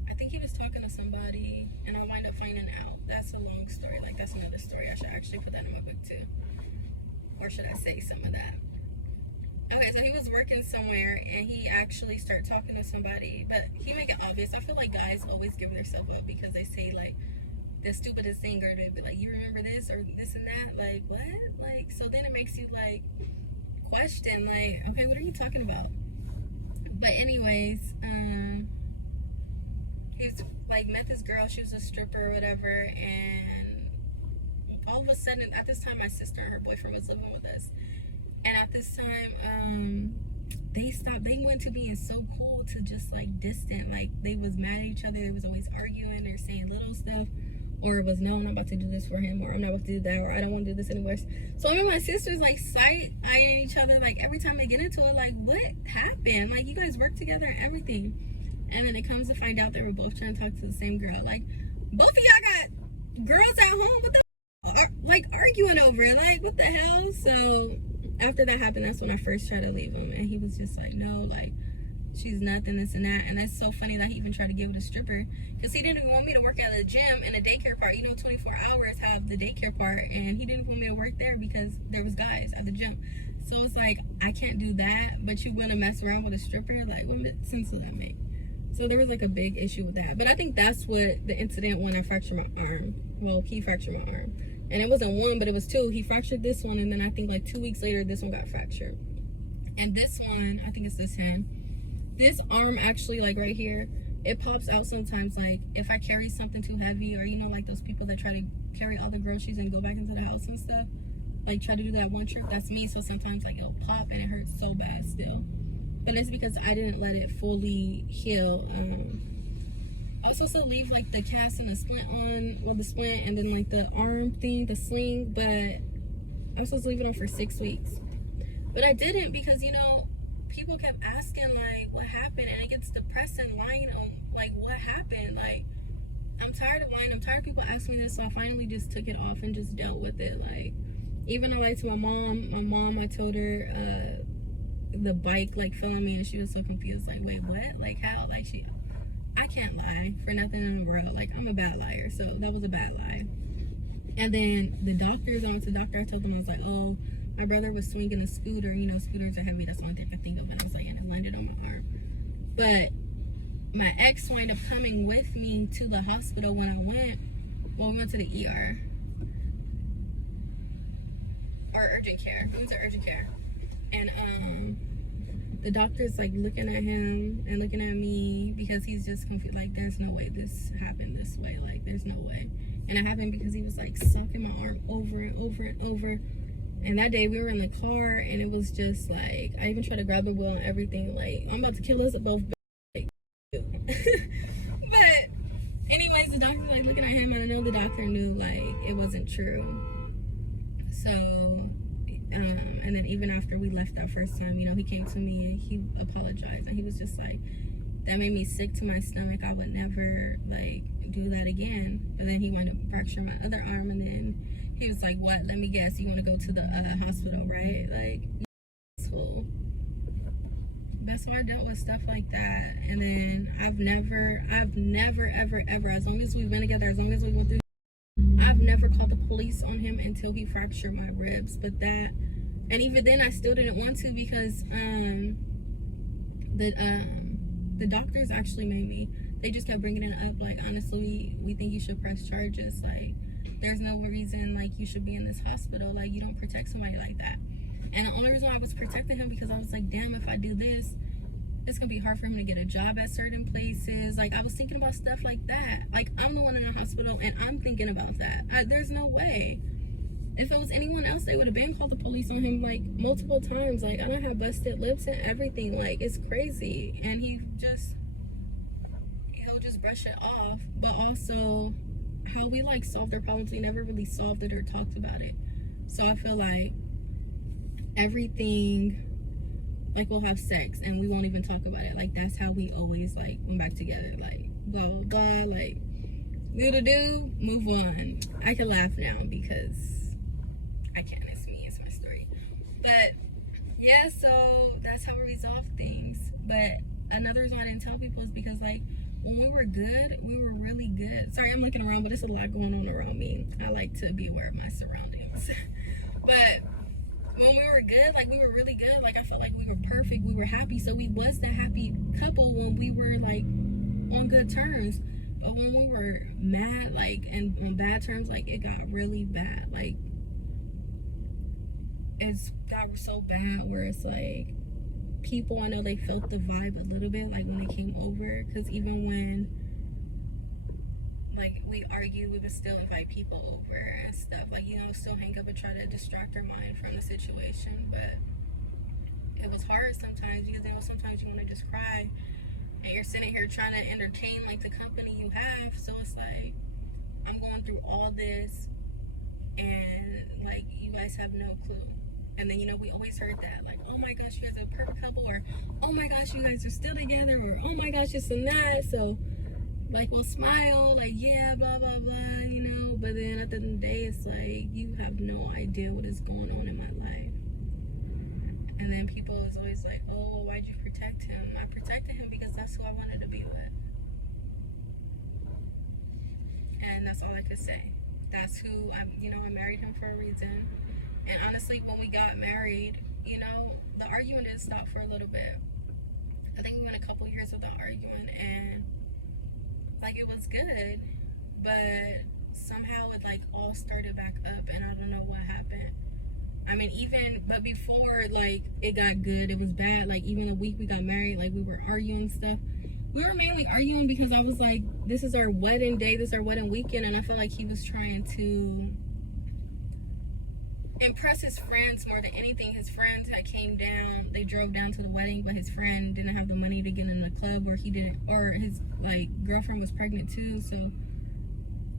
I think he was talking to somebody and I wind up finding out. That's a long story. Like, that's another story. I should actually put that in my book too. Or should I say some of that? Okay, so he was working somewhere and he actually started talking to somebody, but he make it obvious. I feel like guys always give themselves up because they say like the stupidest thing, or they'll be like, you remember this or this and that? Like, what? Like, so then it makes you like question, like, okay, what are you talking about? But anyways, he was like met this girl, she was a stripper or whatever, and all of a sudden at this time my sister and her boyfriend was living with us, and at this time they went to being so cool to just like distant. Like, they was mad at each other, they was always arguing or saying little stuff, or it was, no, I'm not about to do this for him, or I'm not about to do that, or I don't want to do this anymore. So I remember my sisters like side-eyeing each other, like every time they get into it, like, what happened? Like, you guys work together and everything. And then it comes to find out that we're both trying to talk to the same girl. Like, both of y'all got girls at home, what the like arguing over it, like, what the hell? So after that happened, that's when I first tried to leave him, and he was just like, no, like, she's nothing, this and that. And it's so funny that he even tried to give it a stripper, because he didn't want me to work at the gym and the daycare part. You know, 24 hours have the daycare part, and he didn't want me to work there because there was guys at the gym. So it's like, I can't do that, but you want to mess around with a stripper? Like, what sense does that make? So there was like a big issue with that. But I think that's what the incident when I fractured my arm. Well, he fractured my arm, and it wasn't one, but it was two. He fractured this one, and then I think like 2 weeks later this one got fractured. And this one, I think it's this hand, this arm actually, like right here, it pops out sometimes. Like, if I carry something too heavy, or, you know, like those people that try to carry all the groceries and go back into the house and stuff, like try to do that one trip, that's me. So sometimes like it'll pop and it hurts so bad still, but it's because I didn't let it fully heal. I was supposed to leave like the cast and the splint on, well, the splint and then like the arm thing, the sling, but I was supposed to leave it on for 6 weeks, but I didn't, because, you know, people kept asking like what happened, and it gets depressing lying on like what happened. Like, I'm tired of lying, I'm tired of people asking me this, so I finally just took it off and just dealt with it. Like, even I lied to my mom, I told her the bike like fell on me, and she was so confused, like, wait, what? Like, how? Like, I can't lie for nothing in the world. Like, I'm a bad liar, so that was a bad lie. And then the doctors, I went to the doctor, I told them, I was like, oh, My brother was swinging a scooter. You know, scooters are heavy. That's the only thing I can think of. And I was like, and it landed on my arm. But my ex wound up coming with me to the hospital when I went. Well, we went to the ER. Or urgent care. We went to urgent care. And the doctor's like looking at him and looking at me because he's just confused. Like, there's no way this happened this way. Like, there's no way. And it happened because he was like sucking my arm over and over and over. And that day we were in the car and it was just like, I even tried to grab the wheel and everything. Like, I'm about to kill us both. Like, but anyways, the doctor was like looking at him, and I know the doctor knew like it wasn't true. So, and then even after we left that first time, you know, he came to me and he apologized, and he was just like, that made me sick to my stomach. I would never like do that again. But then he wanted to fracture my other arm, and then he was like, what? Let me guess, you want to go to the hospital, right? Like, school. That's why I dealt with stuff like that. And then I've never, ever, as long as we've been together, as long as we went through, I've never called the police on him until he fractured my ribs. But that, and even then I still didn't want to, because the doctors actually made me, they just kept bringing it up, like, honestly, we think you should press charges. Like, there's no reason, like, you should be in this hospital. Like, you don't protect somebody like that. And the only reason why I was protecting him, because I was like, damn, if I do this, it's gonna be hard for him to get a job at certain places. Like, I was thinking about stuff like that. Like, I'm the one in the hospital and I'm thinking about that. There's no way. If it was anyone else, they would have been called the police on him like multiple times. Like, I don't have busted lips and everything. Like, it's crazy. And he'll just brush it off. But also, how we like solved our problems, we never really solved it or talked about it. So I feel like everything, like, we'll have sex and we won't even talk about it. Like, that's how we always like went back together. Like, blah blah blah, like, do move on. I can laugh now because I can't. It's me, it's my story. But yeah, so that's how we resolve things. But another reason I didn't tell people is because, like, when we were good, we were really good. Sorry, I'm looking around, but it's a lot going on around me. I like to be aware of my surroundings. But when we were good, like, we were really good. Like, I felt like we were perfect. We were happy. So we was the happy couple when we were like on good terms. But when we were mad, like, and on bad terms, like, it got really bad. Like, it's got so bad where it's like, people, I know they felt the vibe a little bit, like, when they came over. Because even when, like, we argued, we would still invite people over and stuff. Like, you know, still hang up and try to distract our mind from the situation. But it was hard sometimes, because, you know, sometimes you want to just cry. And you're sitting here trying to entertain, like, the company you have. So it's like, I'm going through all this, and, like, you guys have no clue. And then, you know, we always heard that, like, oh my gosh, you guys are a perfect couple, or oh my gosh, you guys are still together, or oh my gosh, it's a that. So, like, we'll smile, like, yeah, blah blah blah, you know. But then at the end of the day, it's like, you have no idea what is going on in my life. And then people is always like, oh, well, why'd you protect him? I protected him because that's who I wanted to be with. And that's all I could say. That's who I married him for a reason. And honestly, when we got married, you know, the arguing did stop for a little bit. I think we went a couple years without arguing, and, like, it was good. But somehow it, like, all started back up, and I don't know what happened. I mean, but before, like, it got good, it was bad. Like, even the week we got married, like, we were arguing and stuff. We were mainly arguing because I was like, this is our wedding day, this is our wedding weekend, and I felt like he was trying to impress his friends more than anything. His friends had came down, they drove down to the wedding, but his friend didn't have the money to get in the club, or his, like, girlfriend was pregnant too. So,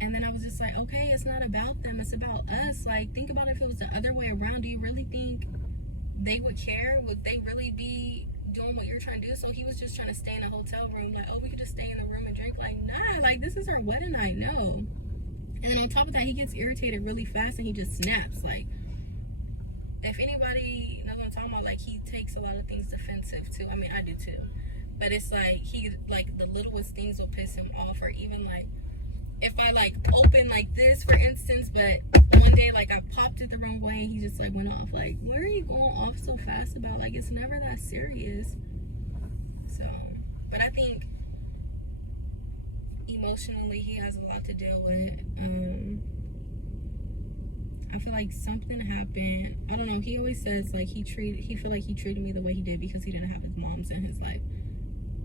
and then I was just like, okay, it's not about them, it's about us. Like, think about if it was the other way around. Do you really think they would care? Would they really be doing what you're trying to do? So he was just trying to stay in a hotel room, like, oh, we could just stay in the room and drink. Like, nah, like, this is our wedding night. No. And then on top of that, he gets irritated really fast and he just snaps. Like, if anybody knows what I'm talking about, like, he takes a lot of things defensive too. I mean, I do too. But it's like, the littlest things will piss him off. Or even, like, if I like open like this, for instance, but one day like I popped it the wrong way and he just like went off. Like, what are you going off so fast about? Like, it's never that serious. So, but I think emotionally he has a lot to deal with. I feel like something happened. I don't know. He always says like he felt like he treated me the way he did because he didn't have his moms in his life.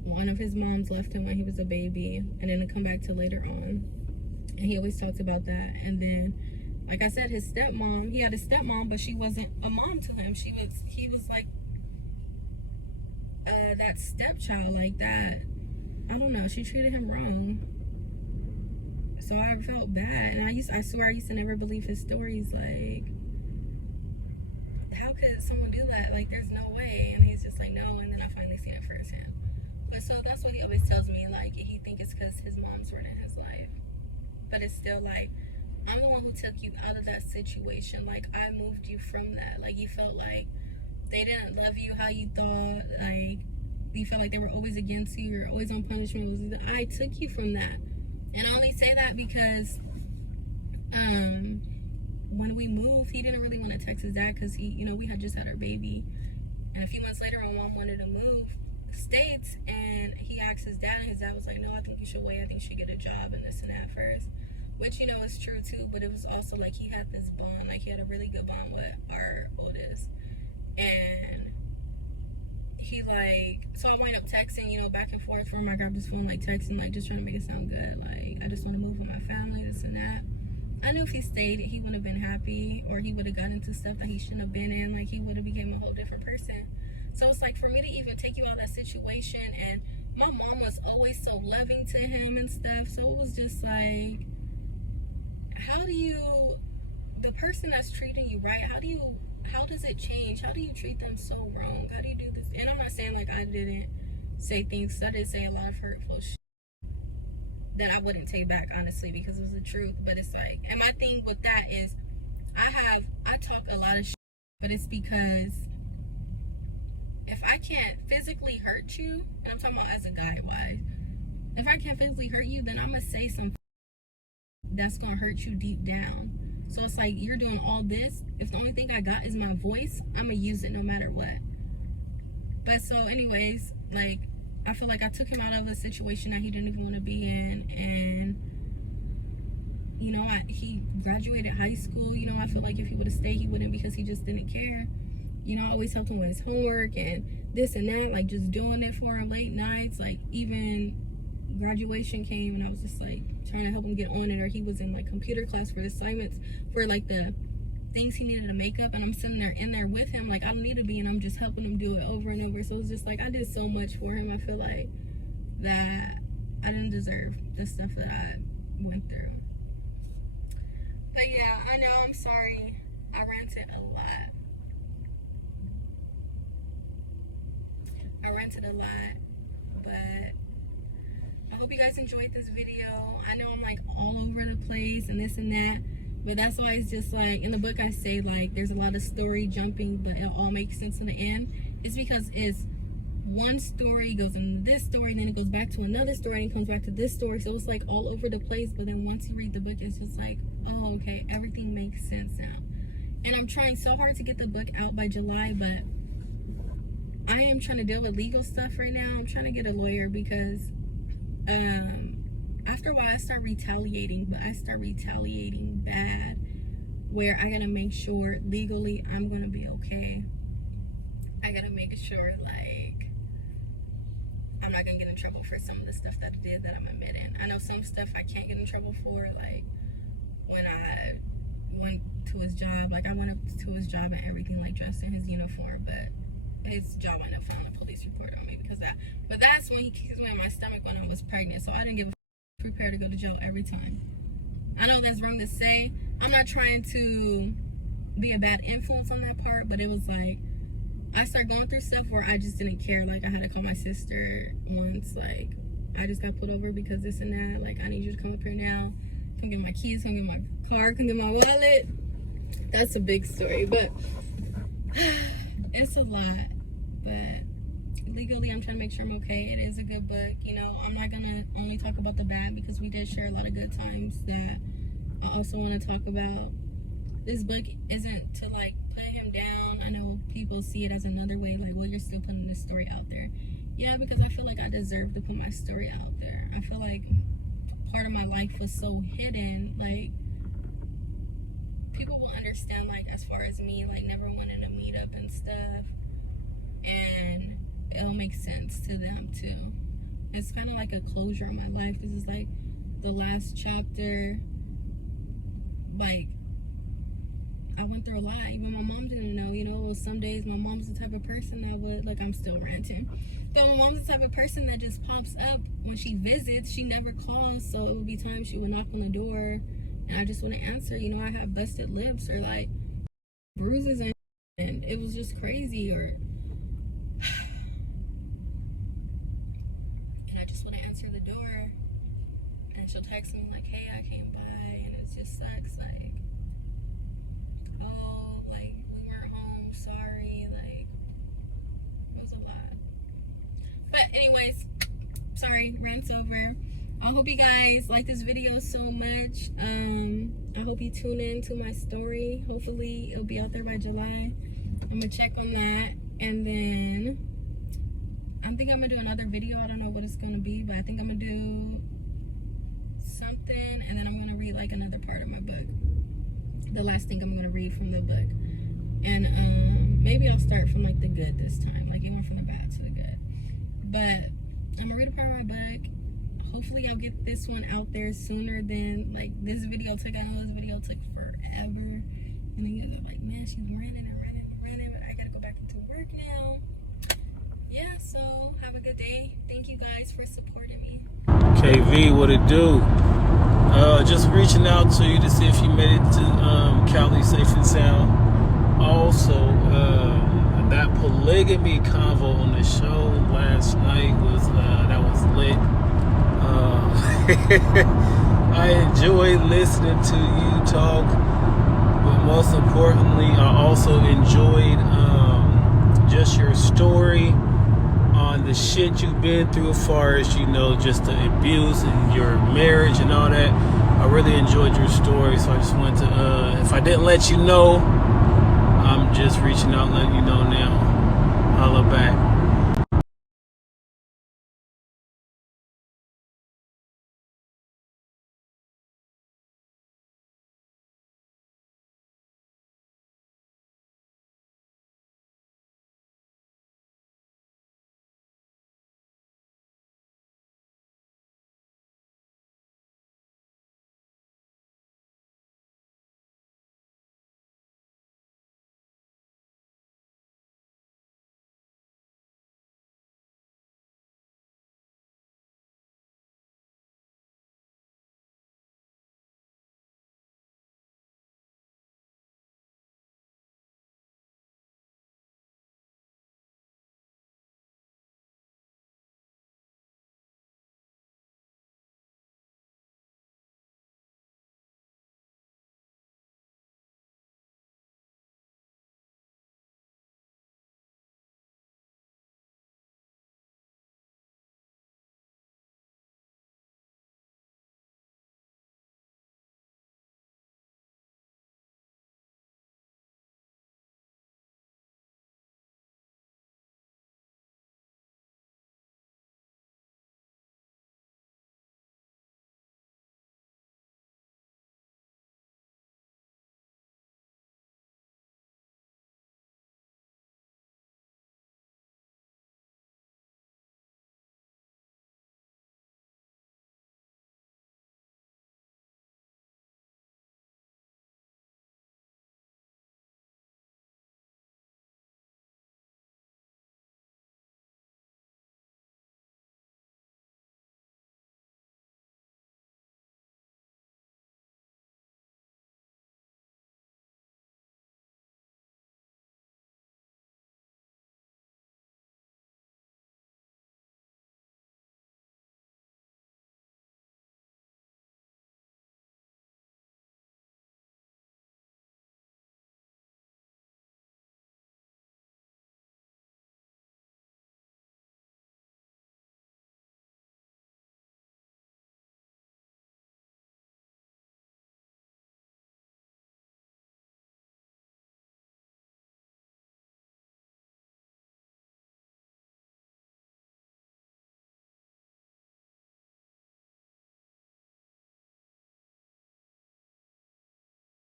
One of his moms left him when he was a baby, and then to come back to later on. And he always talks about that. And then, like I said, his stepmom, he had a stepmom, but she wasn't a mom to him. He was like that stepchild, like that. I don't know. She treated him wrong. So I felt bad, and I swear I used to never believe his stories. Like, how could someone do that? Like, there's no way. And he's just like, no. And then I finally seen it firsthand. But so that's what he always tells me. Like, he think it's because his mom's running his life. But it's still like, I'm the one who took you out of that situation. Like, I moved you from that. Like, you felt like they didn't love you how you thought. Like, you felt like they were always against you. You're always on punishment. I took you from that. And I only say that because when we moved, he didn't really want to text his dad because we had just had our baby. And a few months later, my mom wanted to move states, and he asked his dad, and his dad was like, no, I think you should wait. I think you should get a job and this and that first. Which, is true too, but it was also like he had this bond. Like, he had a really good bond with our oldest. And he so I wind up texting, back and forth for him. I grabbed his phone, like texting, like just trying to make it sound good. Like, I just want to move with my family, this and that. I knew if he stayed, he wouldn't have been happy, or he would have got into stuff that he shouldn't have been in. Like, he would have became a whole different person. So it's like, for me to even take you out of that situation, and my mom was always so loving to him and stuff. So it was just like, the person that's treating you right, how does it change? How do you treat them so wrong? How do you do this? And I'm not saying like I didn't say things, I did say a lot of hurtful shit that I wouldn't take back, honestly, because it was the truth. But it's like, and my thing with that is, I talk a lot of shit, but it's because if I can't physically hurt you, and I'm talking about as a guy wise, if I can't physically hurt you, then I'm gonna say something that's gonna hurt you deep down. So it's like, you're doing all this. If the only thing I got is my voice, I'm gonna use it no matter what. But so anyways, like, I feel like I took him out of a situation that he didn't even want to be in. And he graduated high school. I feel like if he would have stayed, he wouldn't, because he just didn't care. I always helped him with his homework and this and that, like just doing it for him late nights. Like, even graduation came and I was just like trying to help him get on it, or he was in like computer class for the assignments for like the things he needed to make up, and I'm sitting there in there with him, like I don't need to be, and I'm just helping him do it over and over. So it's just like, I did so much for him. I feel like that I didn't deserve the stuff that I went through. But yeah, I know, I'm sorry I ranted a lot. But I hope you guys enjoyed this video. I know I'm like all over the place and this and that, but that's why it's just like, in the book I say like there's a lot of story jumping, but it all makes sense in the end. It's because it's one story goes into this story, and then it goes back to another story, and it comes back to this story. So it's like all over the place, but then once you read the book, it's just like, oh, okay, everything makes sense now. And I'm trying so hard to get the book out by July, but I am trying to deal with legal stuff right now. I'm trying to get a lawyer because after a while I start retaliating, but I start retaliating bad, where I gotta make sure legally I'm gonna be okay. I gotta make sure like I'm not gonna get in trouble for some of the stuff that I did that I'm admitting. I know some stuff I can't get in trouble for, like when I went to his job, like I went up to his job and everything, like dressed in his uniform, but his job ended up filing a police report on me because of that. But that's when he kicked me in my stomach when I was pregnant, so I didn't give a prepare to go to jail every time. I know that's wrong to say. I'm not trying to be a bad influence on that part, but it was like I started going through stuff where I just didn't care. Like I had to call my sister once, like I just got pulled over because this and that, like I need you to come up here now, come get my keys, come get my car, come get my wallet. That's a big story, but it's a lot. But legally, I'm trying to make sure I'm okay. It is a good book. You know, I'm not gonna only talk about the bad because we did share a lot of good times that I also want to talk about. This book isn't to like put him down. I know people see it as another way, like, well, you're still putting this story out there. Yeah, because I feel like I deserve to put my story out there. I feel like part of my life was so hidden, like people will understand, like, as far as me, like, never wanting to meet up and stuff, and it'll make sense to them too. It's kind of like a closure on my life. This is like the last chapter. Like, I went through a lot. Even my mom didn't know, you know. Some days my mom's the type of person that would, like, I'm still ranting, but my mom's the type of person that just pops up when she visits. She never calls, so it would be times she would knock on the door and I just wouldn't answer. You know, I had busted lips or like bruises, and it was just crazy. Or and I just wouldn't answer the door, and she'll text me like, hey, I came by, and it just sucks, like, oh, like, we weren't home, sorry, like, it was a lot. But anyways, sorry, rant's over. I hope you guys like this video so much. I hope you tune in to my story. Hopefully it'll be out there by July. I'm gonna check on that, and then I think I'm gonna do another video. I don't know what it's gonna be, but I think I'm gonna do something, and then I'm gonna read like another part of my book, the last thing I'm gonna read from the book. And maybe I'll start from like the good this time, like it went from the bad to the good. But I'm gonna read a part of my book. Hopefully I'll get this one out there sooner than like this video took. I know this video took forever, and then you guys are like, man, she's running, but I gotta go back into work now. Yeah, so have a good day. Thank you guys for supporting me. KV, what it do? Just reaching out to you to see if you made it to Cali safe and sound. Also, that polygamy convo on the show last night was that was lit. I enjoyed listening to you talk, but most importantly, I also enjoyed just your story on the shit you've been through as far as, you know, just the abuse and your marriage and all that. I really enjoyed your story, so I just wanted to, if I didn't let you know, I'm just reaching out, letting you know now. Holla back.